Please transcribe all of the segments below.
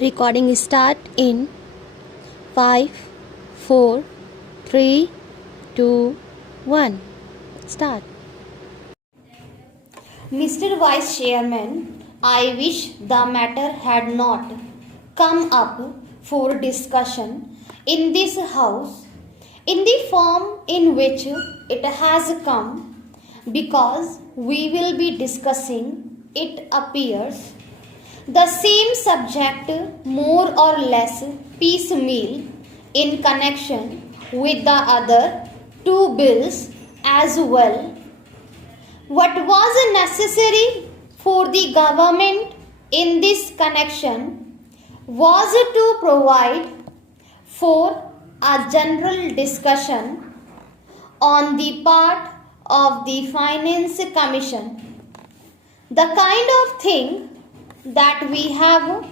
Recording start in 5, 4, 3, 2, 1. Start. Mr. Vice Chairman, I wish the matter had not come up for discussion in this House in the form in which it has come, because we will be discussing, it appears, the same subject more or less piecemeal in connection with the other two bills as well. What was necessary for the government in this connection was to provide for a general discussion on the part of the Finance Commission, the kind of thing that we have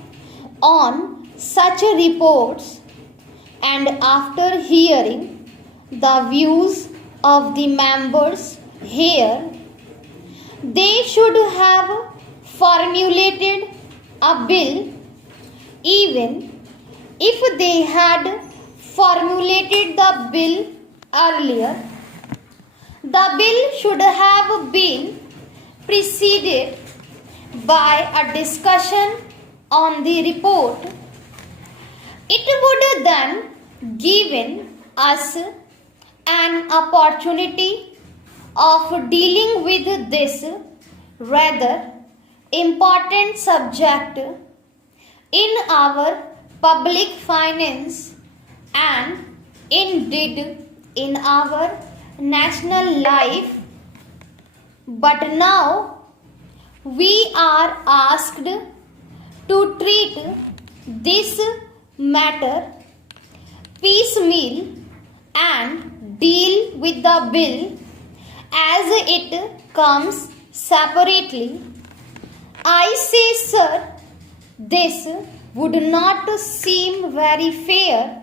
on such reports, and after hearing the views of the members here, they should have formulated a bill. Even if they had formulated the bill earlier, the bill should have been preceded by a discussion on the report. It would then given us an opportunity of dealing with this rather important subject in our public finance and indeed in our national life. But now we are asked to treat this matter piecemeal and deal with the bill as it comes separately. I say, sir, this would not seem very fair.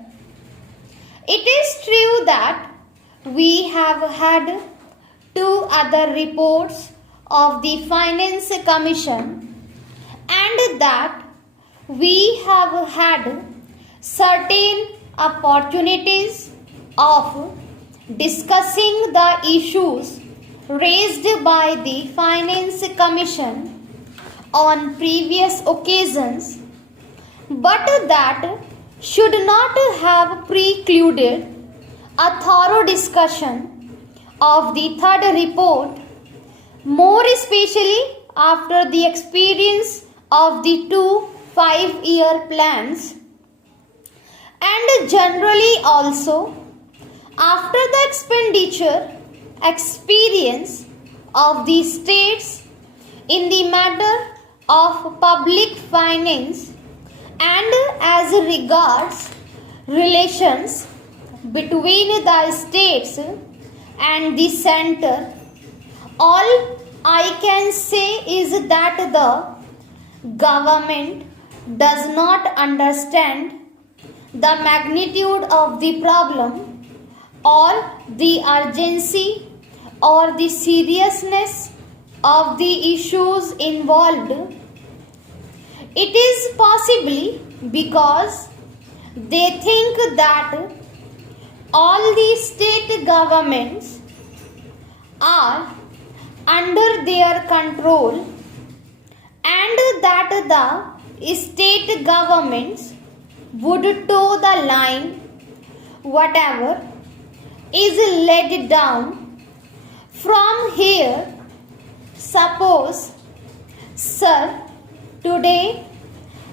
It is true that we have had two other reports of the Finance Commission, and that we have had certain opportunities of discussing the issues raised by the Finance Commission on previous occasions, but that should not have precluded a thorough discussion of the third report, more especially after the experience of the two 5-year plans, and generally also after the expenditure experience of the states in the matter of public finance and as regards relations between the states and the center. All I can say is that the government does not understand the magnitude of the problem or the urgency or the seriousness of the issues involved. It is possibly because they think that all the state governments are under their control, and that the state governments would toe the line whatever is laid down. From here, suppose, sir, today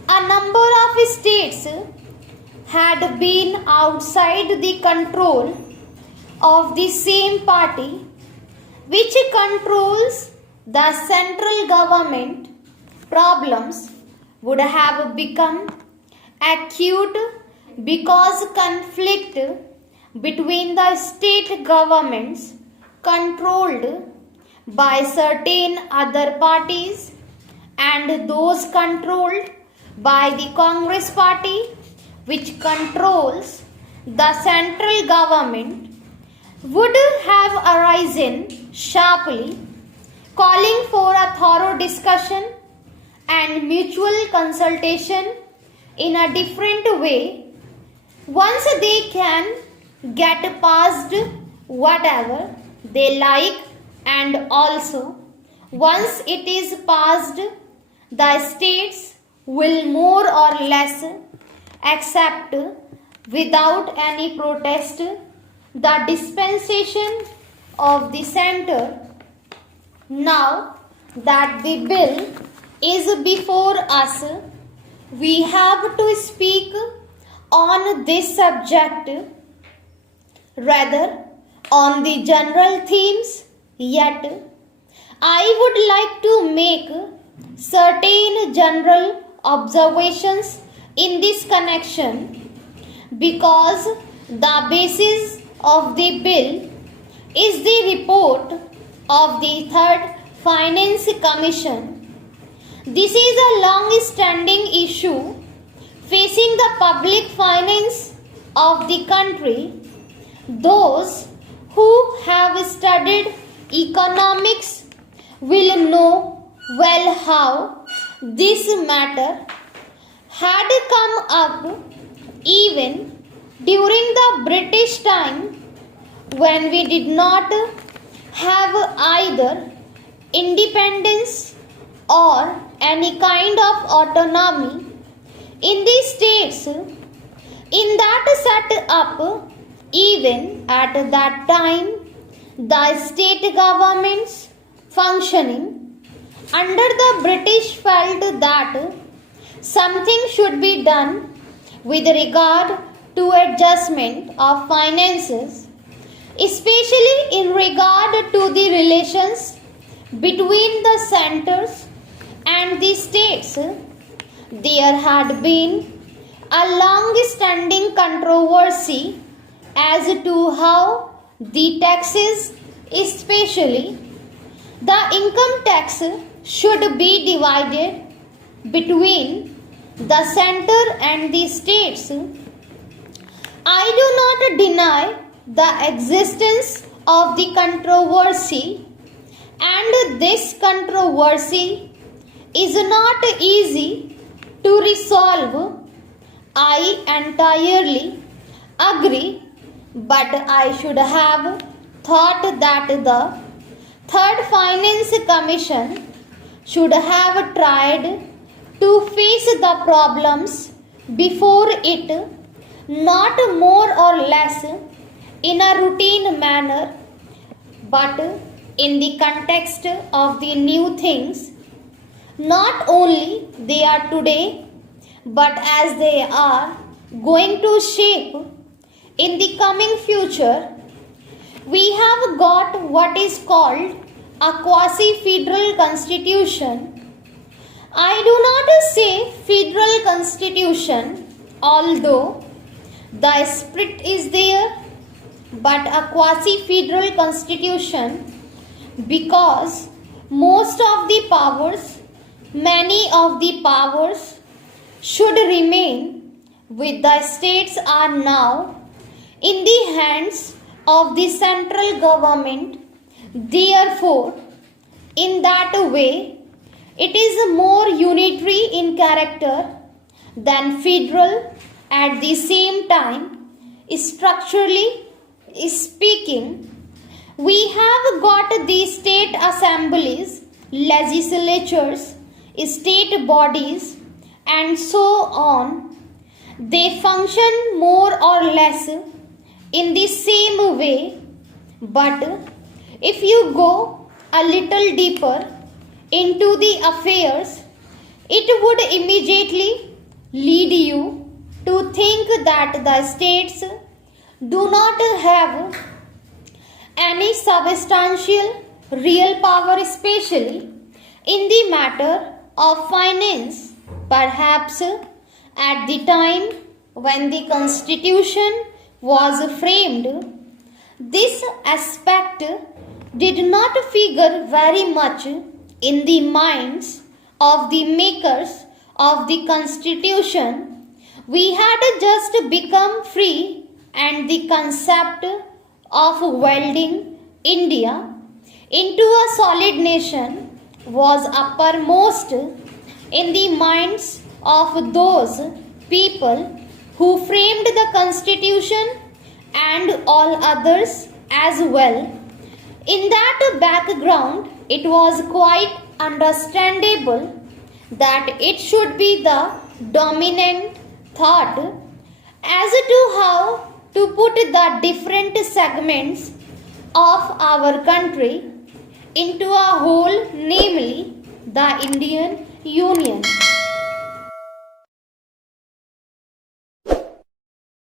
a number of states had been outside the control of the same party which controls the central government, problems would have become acute because conflict between the state governments controlled by certain other parties and those controlled by the Congress party, which controls the central government, would have arisen sharply, calling for a thorough discussion and mutual consultation in a different way. Once they can get past whatever they like, and also once it is passed, the states will more or less accept without any protest the dispensation of the center. Now that the bill is before us, we have to speak on this subject rather on the general themes, yet I would like to make certain general observations in this connection, because the basis of the bill is the report of the Third Finance Commission. This is a long-standing issue facing the public finance of the country. Those who have studied economics will know well how this matter had come up even during the British time, when we did not have either independence or any kind of autonomy in the states. In that set up, even at that time, the state governments functioning under the British felt that something should be done with regard to adjustment of finances, especially in regard to the relations between the centers and the states. There had been a long-standing controversy as to how the taxes, especially the income tax, should be divided between the center and the states. I do not deny the existence of the controversy, and this controversy is not easy to resolve. I entirely agree, but I should have thought that the Third Finance Commission should have tried to face the problems before it, not more or less in a routine manner, but in the context of the new things, not only they are today, but as they are going to shape in the coming future. We have got what is called a quasi-federal constitution. I do not say federal constitution, although the spirit is there, but a quasi-federal constitution, because most of the powers, many of the powers should remain with the states are now in the hands of the central government. Therefore, in that way, it is more unitary in character than federal. At the same time, structurally speaking, we have got the state assemblies, legislatures, state bodies, and so on. They function more or less in the same way, but if you go a little deeper into the affairs, it would immediately lead you to think that the states do not have any substantial real power, especially in the matter of finance. Perhaps at the time when the constitution was framed, this aspect did not figure very much in the minds of the makers of the constitution. We had just become free, and the concept of welding India into a solid nation was uppermost in the minds of those people who framed the constitution and all others as well. In that background, it was quite understandable that it should be the dominant thought as to how to put the different segments of our country into a whole, namely the Indian Union.